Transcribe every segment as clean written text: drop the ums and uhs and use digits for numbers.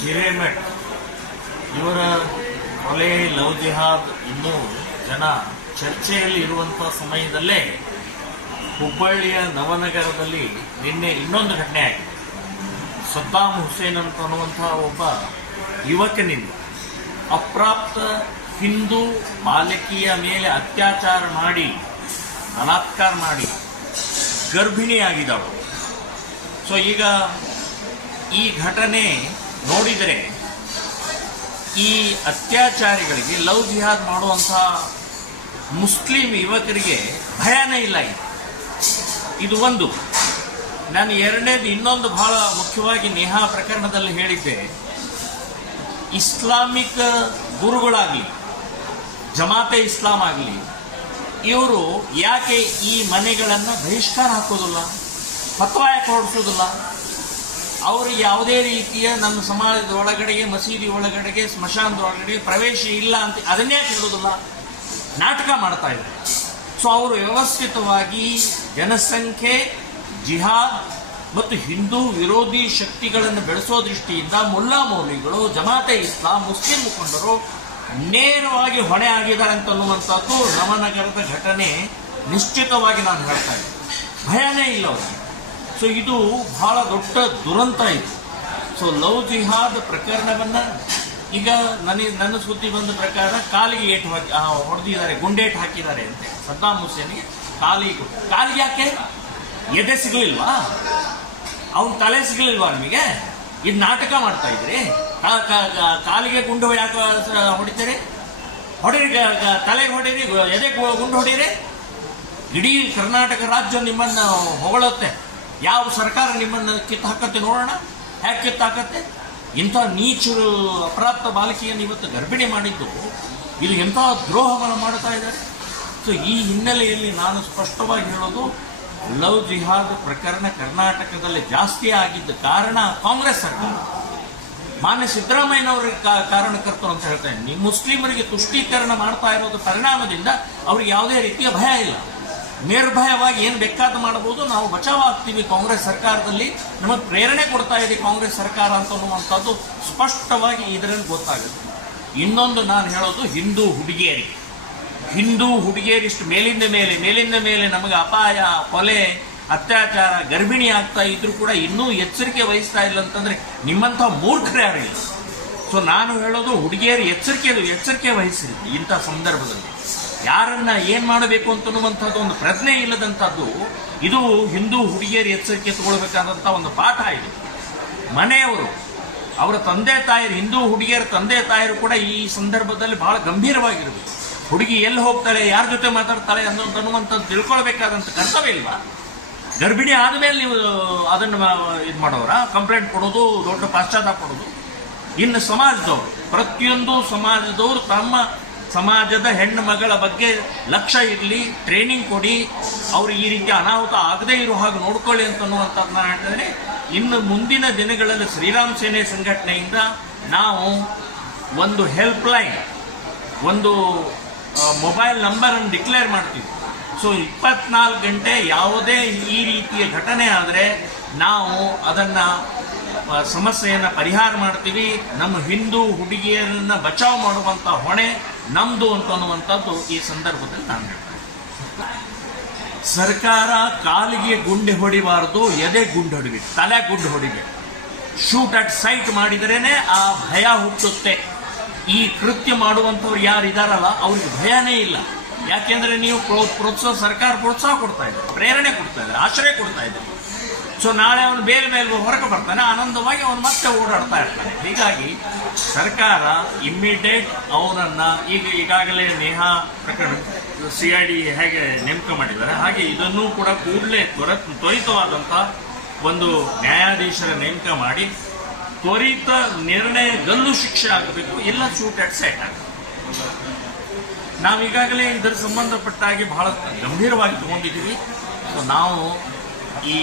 ಹಿರೇಮಠ್ ಇವರ ಕೊಲೆ, ಲವ್ ಜಿಹಾದ್ ಇನ್ನೂ ಜನ ಚರ್ಚೆಯಲ್ಲಿ ಇರುವಂಥ ಸಮಯದಲ್ಲೇ ಹುಬ್ಬಳ್ಳಿಯ ನವನಗರದಲ್ಲಿ ನಿನ್ನೆ ಇನ್ನೊಂದು ಘಟನೆ ಆಗಿದೆ. ಸದ್ದಾಂ ಹುಸೇನ್ ಅಂತ ಅನ್ನುವಂಥ ಒಬ್ಬ ಯುವಕನಿಂದ ಅಪ್ರಾಪ್ತ ಹಿಂದೂ ಬಾಲಕಿಯ ಮೇಲೆ ಅತ್ಯಾಚಾರ ಮಾಡಿ, ಬಲಾತ್ಕಾರ ಮಾಡಿ ಗರ್ಭಿಣಿಯಾಗಿದ್ದಳು. ಸೊ ಈಗ ಈ ಘಟನೆ ನೋಡಿದರೆ ಈ ಅತ್ಯಾಚಾರಿಗಳಿಗೆ, ಲವ್ ಜಿಹಾದ್ ಮಾಡುವಂಥ ಮುಸ್ಲಿಂ ಯುವಕರಿಗೆ ಭಯನೇ ಇಲ್ಲ. ಇದು ಒಂದು. ನಾನು ಎರಡನೇದು ಇನ್ನೊಂದು ಬಹಳ ಮುಖ್ಯವಾಗಿ ನೇಹಾ ಪ್ರಕರಣದಲ್ಲಿ ಹೇಳಿದ್ದೆ, ಇಸ್ಲಾಮಿಕ್ ಗುರುಗಳಾಗಲಿ, ಜಮಾತೆ ಇಸ್ಲಾಂ ಆಗಲಿ, ಇವರು ಯಾಕೆ ಈ ಮನೆಗಳನ್ನು ಬಹಿಷ್ಕಾರ ಹಾಕೋದಿಲ್ಲ, ಫತ್ವಾ ಯಾಕೆ ಹೊರಡಿಸೋದಿಲ್ಲ? ಅವರು ಯಾವುದೇ ರೀತಿಯ ನಮ್ಮ ಸಮಾಜದ ಒಳಗಡೆಗೆ, ಮಸೀದಿ ಒಳಗಡೆಗೆ, ಸ್ಮಶಾನದ ಒಳಗಡೆಗೆ ಪ್ರವೇಶ ಇಲ್ಲ ಅಂತ ಅದನ್ನೇ ಹೇಳೋದಿಲ್ಲ, ನಾಟಕ ಮಾಡ್ತಾ ಇದ್ದಾರೆ. ಸೊ ಅವರು ವ್ಯವಸ್ಥಿತವಾಗಿ ಜನಸಂಖ್ಯೆ, ಜಿಹಾದ್ ಮತ್ತು ಹಿಂದೂ ವಿರೋಧಿ ಶಕ್ತಿಗಳನ್ನು ಬೆಳೆಸೋ ದೃಷ್ಟಿಯಿಂದ ಮುಲ್ಲಾ ಮೌಲ್ವಿಗಳು, ಜಮಾತೆ ಇಸ್ಲಾಂ, ಮುಸ್ಲಿಂ ಮುಖಂಡರು ನೇರವಾಗಿ ಹೊಣೆ ಆಗಿದ್ದಾರೆ ಅಂತನ್ನುವಂಥದ್ದು ನವನಗರದ ಘಟನೆ ನಿಶ್ಚಿತವಾಗಿ ನಾನು ಹೇಳ್ತಾ ಇದ್ದೆ. ಭಯನೇ ಇಲ್ಲ ಅವರಿಗೆ. ಸೊ ಇದು ಬಹಳ ದೊಡ್ಡ ದುರಂತ ಇದು. ಸೊ ಲವ್ ಜಿಹಾದ್ ಪ್ರಕರಣವನ್ನು ಈಗ ನನ್ನ ಸುದ್ದಿ ಬಂದ ಪ್ರಕಾರ ಕಾಲಿಗೆ ಏಟು ಹೊಡೆದಿದ್ದಾರೆ, ಗುಂಡೇಟು ಹಾಕಿದ್ದಾರೆ ಅಂತೆ ಸದ್ದಾಂ ಹುಸೇನ್ಗೆ. ಕಾಲಿಗೆ ಯಾಕೆ? ಎದೆ ಸಿಗಲಿಲ್ವಾ? ಅವನ ತಲೆ ಸಿಗಲಿಲ್ವಾ ನಿಮಗೆ? ಇದು ನಾಟಕ ಮಾಡ್ತಾ ಇದ್ರಿ. ಕಾಲಿಗೆ ಗುಂಡು ಯಾಕೆ ಹೊಡಿತೀರಿ? ಹೊಡೀರಿ, ತಲೆಗೆ ಹೊಡೀರಿ, ಎದೆ ಗುಂಡು ಹೊಡೀರಿ. ಇಡೀ ಕರ್ನಾಟಕ ರಾಜ್ಯ ನಿಮ್ಮನ್ನು ಹೊಗಳುತ್ತೆ. ಯಾವ ಸರ್ಕಾರ ನಿಮ್ಮನ್ನು ಕಿತ್ತು ಹಾಕತ್ತೆ ನೋಡೋಣ, ಹೇಗೆ ಕಿತ್ತು ಹಾಕತ್ತೆ? ಇಂಥ ನೀಚರು ಅಪ್ರಾಪ್ತ ಬಾಲಕಿಯನ್ನು ಇವತ್ತು ಗರ್ಭಿಣಿ ಮಾಡಿದ್ದು, ಇದು ಎಂಥ ದ್ರೋಹವನ್ನು ಮಾಡ್ತಾ ಇದ್ದಾರೆ. ಸೊ ಈ ಹಿನ್ನೆಲೆಯಲ್ಲಿ ನಾನು ಸ್ಪಷ್ಟವಾಗಿ ಹೇಳೋದು, ಲವ್ ಜಿಹಾದ್ ಪ್ರಕರಣ ಕರ್ನಾಟಕದಲ್ಲಿ ಜಾಸ್ತಿ ಆಗಿದ್ದ ಕಾರಣ ಕಾಂಗ್ರೆಸ್ ಸರ್ಕಾರ, ಮಾನ್ಯ ಸಿದ್ದರಾಮಯ್ಯನವರಿಗೆ ಕಾರಣಕರ್ತರು ಅಂತ ಹೇಳ್ತೇನೆ. ನೀವು ಮುಸ್ಲಿಮರಿಗೆ ತುಷ್ಟೀಕರಣ ಮಾಡ್ತಾ ಇರೋದು ಪರಿಣಾಮದಿಂದ ಅವ್ರಿಗೆ ಯಾವುದೇ ರೀತಿಯ ಭಯ ಇಲ್ಲ. ನಿರ್ಭಯವಾಗಿ ಏನು ಬೇಕಾದ ಮಾಡಬಹುದು, ನಾವು ಬಚಾವ್ ಆಗ್ತೀವಿ. ಕಾಂಗ್ರೆಸ್ ಸರ್ಕಾರದಲ್ಲಿ ನಮಗೆ ಪ್ರೇರಣೆ ಕೊಡ್ತಾ ಇದೆ ಕಾಂಗ್ರೆಸ್ ಸರ್ಕಾರ ಅಂತ ಅನ್ನುವಂಥದ್ದು ಸ್ಪಷ್ಟವಾಗಿ ಇದರಲ್ಲಿ ಗೊತ್ತಾಗುತ್ತೆ. ಇನ್ನೊಂದು ನಾನು ಹೇಳೋದು, ಹಿಂದೂ ಹುಡುಗಿಯರಿಷ್ಟು ಮೇಲಿಂದ ಮೇಲೆ ನಮಗೆ ಅಪಾಯ, ಕೊಲೆ, ಅತ್ಯಾಚಾರ, ಗರ್ಭಿಣಿ ಆಗ್ತಾ ಇದ್ರು ಕೂಡ ಇನ್ನೂ ಎಚ್ಚರಿಕೆ ವಹಿಸ್ತಾ ಇಲ್ಲ ಅಂತಂದ್ರೆ ನಿಮ್ಮಂಥ ಮೂರ್ಖರೇ ಯಾರಿಲ್ಲ. ಸೊ ನಾನು ಹೇಳೋದು, ಹುಡುಗಿಯರು ಎಚ್ಚರಿಕೆ ವಹಿಸಿರಿ. ಇಂಥ ಸಂದರ್ಭದಲ್ಲಿ ಯಾರನ್ನ ಏನ್ ಮಾಡಬೇಕು ಅಂತನ್ನುವಂಥದ್ದು ಒಂದು ಪ್ರಜ್ಞೆ ಇಲ್ಲದಂಥದ್ದು. ಇದು ಹಿಂದೂ ಹುಡುಗಿಯರು ಎಚ್ಚರಿಕೆ ತಗೊಳ್ಬೇಕಾದಂಥ ಒಂದು ಪಾಠ ಇದು. ಮನೆಯವರು, ಅವರ ತಂದೆ ತಾಯಿರು, ಹಿಂದೂ ಹುಡುಗಿಯರ ತಂದೆ ತಾಯಿರು ಕೂಡ ಈ ಸಂದರ್ಭದಲ್ಲಿ ಬಹಳ ಗಂಭೀರವಾಗಿರಬೇಕು. ಹುಡುಗಿ ಎಲ್ಲಿ ಹೋಗ್ತಾಳೆ, ಯಾರ ಜೊತೆ ಮಾತಾಡ್ತಾಳೆ ಅನ್ನುವಂಥದ್ದು ತಿಳ್ಕೊಳ್ಬೇಕಾದಂಥ ಕರ್ತವ್ಯ ಇಲ್ವಾ? ಗರ್ಭಿಣಿ ಆದಮೇಲೆ ನೀವು ಅದನ್ನು ಇದು ಮಾಡೋರ, ಕಂಪ್ಲೇಂಟ್ ಕೊಡೋದು, ದೊಡ್ಡ ಪಾಶ್ಚಾತ್ತಾಪ ಪಡೋದು. ಇನ್ನು ಸಮಾಜದವರು, ಪ್ರತಿಯೊಂದು ಸಮಾಜದವರು ತಮ್ಮ ಸಮಾಜದ ಹೆಣ್ಣು ಮಗಳ ಬಗ್ಗೆ ಲಕ್ಷ್ಯ ಇರಲಿ, ಟ್ರೈನಿಂಗ್ ಕೊಡಿ, ಅವರು ಈ ರೀತಿ ಅನಾಹುತ ಆಗದೇ ಇರೋ ಹಾಗೆ ನೋಡ್ಕೊಳ್ಳಿ ಅಂತನ್ನುವಂಥದ್ದು ನಾನು ಹೇಳ್ತೇನೆ. ಇನ್ನು ಮುಂದಿನ ದಿನಗಳಲ್ಲಿ ಶ್ರೀರಾಮ್ ಸೇನೆ ಸಂಘಟನೆಯಿಂದ ನಾವು ಒಂದು ಹೆಲ್ಪ್ ಲೈನ್, ಒಂದು ಮೊಬೈಲ್ ನಂಬರನ್ನು ಡಿಕ್ಲೇರ್ ಮಾಡ್ತೀವಿ. ಸೊ 24 ಗಂಟೆ ಯಾವುದೇ ಈ ರೀತಿಯ ಘಟನೆ ಆದರೆ ನಾವು ಅದನ್ನು ಸಮಸ್ಯೆಯನ್ನು ಪರಿಹಾರ ಮಾಡ್ತೀವಿ. ನಮ್ಮ ಹಿಂದೂ ಹುಡುಗಿಯರನ್ನ ಬಚಾವ್ ಮಾಡುವಂಥ ಹೊಣೆ ನಮ್ದು ಅಂತನ್ನುವಂಥದ್ದು ಈ ಸಂದರ್ಭದಲ್ಲಿ ನಾನು ಹೇಳ್ತೇನೆ. ಸರ್ಕಾರ ಕಾಲಿಗೆ ಗುಂಡು ಹೊಡಿಬಾರ್ದು, ಎದೆ ಗುಂಡು ಹೊಡಿಬೇಕು, ತಲೆ ಗುಂಡು ಹೊಡಿಬೇಕು. ಶೂಟ್ ಅಟ್ ಸೈಟ್ ಮಾಡಿದ್ರೇನೆ ಆ ಭಯ ಹುಟ್ಟುತ್ತೆ. ಈ ಕೃತ್ಯ ಮಾಡುವಂಥವ್ರು ಯಾರು ಇದಾರಲ್ಲ ಅವ್ರಿಗೆ ಭಯನೇ ಇಲ್ಲ. ಯಾಕೆಂದ್ರೆ ನೀವು ಸರ್ಕಾರ ಪ್ರೋತ್ಸಾಹ ಕೊಡ್ತಾ ಇದ್ದಾರೆ, ಪ್ರೇರಣೆ ಕೊಡ್ತಾ ಇದ್ದಾರೆ, ಆಶ್ರಯ ಕೊಡ್ತಾ ಇದ್ದಾರೆ. ಸೊ ನಾಳೆ ಅವನು ಬೇರೆ ಮೇಲೆ ಹೊರಗೆ ಬರ್ತಾನೆ, ಆನಂದವಾಗಿ ಅವನು ಮತ್ತೆ ಓಡಾಡ್ತಾ ಇರ್ತಾನೆ. ಹೀಗಾಗಿ ಸರ್ಕಾರ ಇಮ್ಮಿಡಿಯೇಟ್ ಅವನನ್ನು ಈಗಾಗಲೇ ನೇಹಾ ಪ್ರಕರಣ CID ಹೇಗೆ ನೇಮಕ ಮಾಡಿದ್ದಾರೆ, ಹಾಗೆ ಇದನ್ನೂ ಕೂಡ ಕೂಡಲೇ ತ್ವರಿತವಾದಂಥ ಒಂದು ನ್ಯಾಯಾಧೀಶರ ನೇಮಕ ಮಾಡಿ ತ್ವರಿತ ನಿರ್ಣಯ, ಗಲ್ಲು ಶಿಕ್ಷೆ ಆಗಬೇಕು, ಇಲ್ಲ ಶೂಟ್ ಅಟ್ ಸೈಟ್ ಆಗಬೇಕು. ನಾವೀಗಾಗಲೇ ಇದರ ಸಂಬಂಧಪಟ್ಟಾಗಿ ಬಹಳ ಗಂಭೀರವಾಗಿ ತಗೊಂಡಿದ್ದೀವಿ. ಸೊ ನಾವು ಈ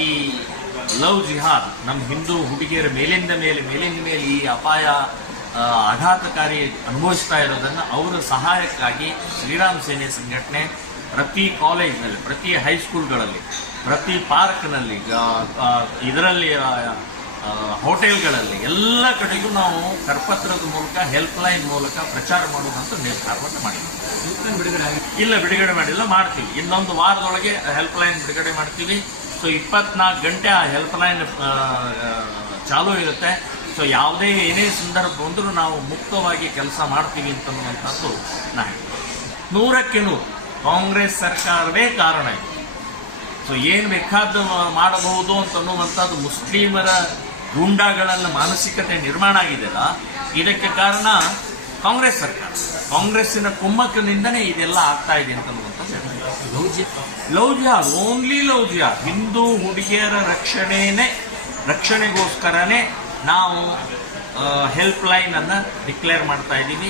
ಲವ್ ಜಿಹಾದ್ ನಮ್ಮ ಹಿಂದೂ ಹುಡುಗಿಯರ ಮೇಲಿಂದ ಮೇಲೆ ಈ ಅಪಾಯ, ಆಘಾತಕಾರಿ ಅನುಭವಿಸ್ತಾ ಇರೋದನ್ನು ಅವರ ಸಹಾಯಕ್ಕಾಗಿ ಶ್ರೀರಾಮ್ ಸೇನೆ ಸಂಘಟನೆ ಪ್ರತಿ ಕಾಲೇಜ್ನಲ್ಲಿ, ಪ್ರತಿ ಹೈಸ್ಕೂಲ್ಗಳಲ್ಲಿ, ಪ್ರತಿ ಪಾರ್ಕ್ನಲ್ಲಿ, ಇದರಲ್ಲಿ ಹೋಟೆಲ್ಗಳಲ್ಲಿ ಎಲ್ಲ ಕಡೆಗೂ ನಾವು ಕರಪತ್ರದ ಮೂಲಕ ಹೆಲ್ಪ್ಲೈನ್ ಮೂಲಕ ಪ್ರಚಾರ ಮಾಡುವಂತ ನಿರ್ಧಾರವನ್ನು ಮಾಡಿದ್ದೀವಿ. ಇಲ್ಲ, ಬಿಡುಗಡೆ ಮಾಡಿಲ್ಲ, ಮಾಡ್ತೀವಿ. ಇನ್ನೊಂದು ವಾರದೊಳಗೆ ಹೆಲ್ಪ್ಲೈನ್ ಬಿಡುಗಡೆ ಮಾಡ್ತೀವಿ. ಸೊ 24 ಗಂಟೆ ಆ ಹೆಲ್ಪ್ಲೈನ್ ಚಾಲೂ ಇರುತ್ತೆ. ಸೊ ಯಾವುದೇ ಏನೇ ಸಂದರ್ಭ ಬಂದರೂ ನಾವು ಮುಕ್ತವಾಗಿ ಕೆಲಸ ಮಾಡ್ತೀವಿ ಅಂತನ್ನುವಂಥದ್ದು ನಾನು 100ಕ್ಕೆ 100 ಕಾಂಗ್ರೆಸ್ ಸರ್ಕಾರವೇ ಕಾರಣ ಇದೆ. ಸೊ ಏನು ಬೇಕಾದ ಮಾಡಬಹುದು ಅಂತನ್ನುವಂಥದ್ದು ಮುಸ್ಲಿಮರ ಗೂಂಡಾಗಳ ಮಾನಸಿಕತೆ ನಿರ್ಮಾಣ ಆಗಿದೆಯಲ್ಲ, ಇದಕ್ಕೆ ಕಾರಣ ಕಾಂಗ್ರೆಸ್ ಸರ್ಕಾರ. ಕಾಂಗ್ರೆಸ್ಸಿನ ಕುಮ್ಮಕ್ಕಿನಿಂದನೇ ಇದೆಲ್ಲ ಆಗ್ತಾ ಇದೆ ಅಂತನ್ನುವಂಥದ್ದು. ಲವ್ ಜಿಹಾದ್, ಓನ್ಲಿ ಲವ್ ಜಿಹಾದ್. ಹಿಂದೂ ಹುಡುಗಿಯರ ರಕ್ಷಣೆಗೋಸ್ಕರನೇ ನಾವು ಹೆಲ್ಪ್ಲೈನ್ ಅನ್ನು ಡಿಕ್ಲೇರ್ ಮಾಡ್ತಾ ಇದ್ದೀವಿ.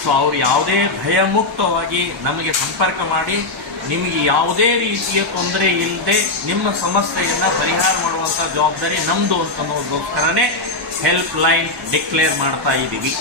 ಸೊ ಅವರು ಯಾವುದೇ ಭಯಮುಕ್ತವಾಗಿ ನಮಗೆ ಸಂಪರ್ಕ ಮಾಡಿ ನಿಮಗೆ ಯಾವುದೇ ರೀತಿಯ ತೊಂದರೆ ಇಲ್ಲದೆ ನಿಮ್ಮ ಸಮಸ್ಯೆಯನ್ನು ಪರಿಹಾರ ಮಾಡುವಂಥ ಜವಾಬ್ದಾರಿ ನಮ್ಮದು ಅಂತನ್ನೋದಕ್ಕೋಸ್ಕರನೇ ಹೆಲ್ಪ್ಲೈನ್ ಡಿಕ್ಲೇರ್ ಮಾಡ್ತಾ ಇದ್ದೀವಿ.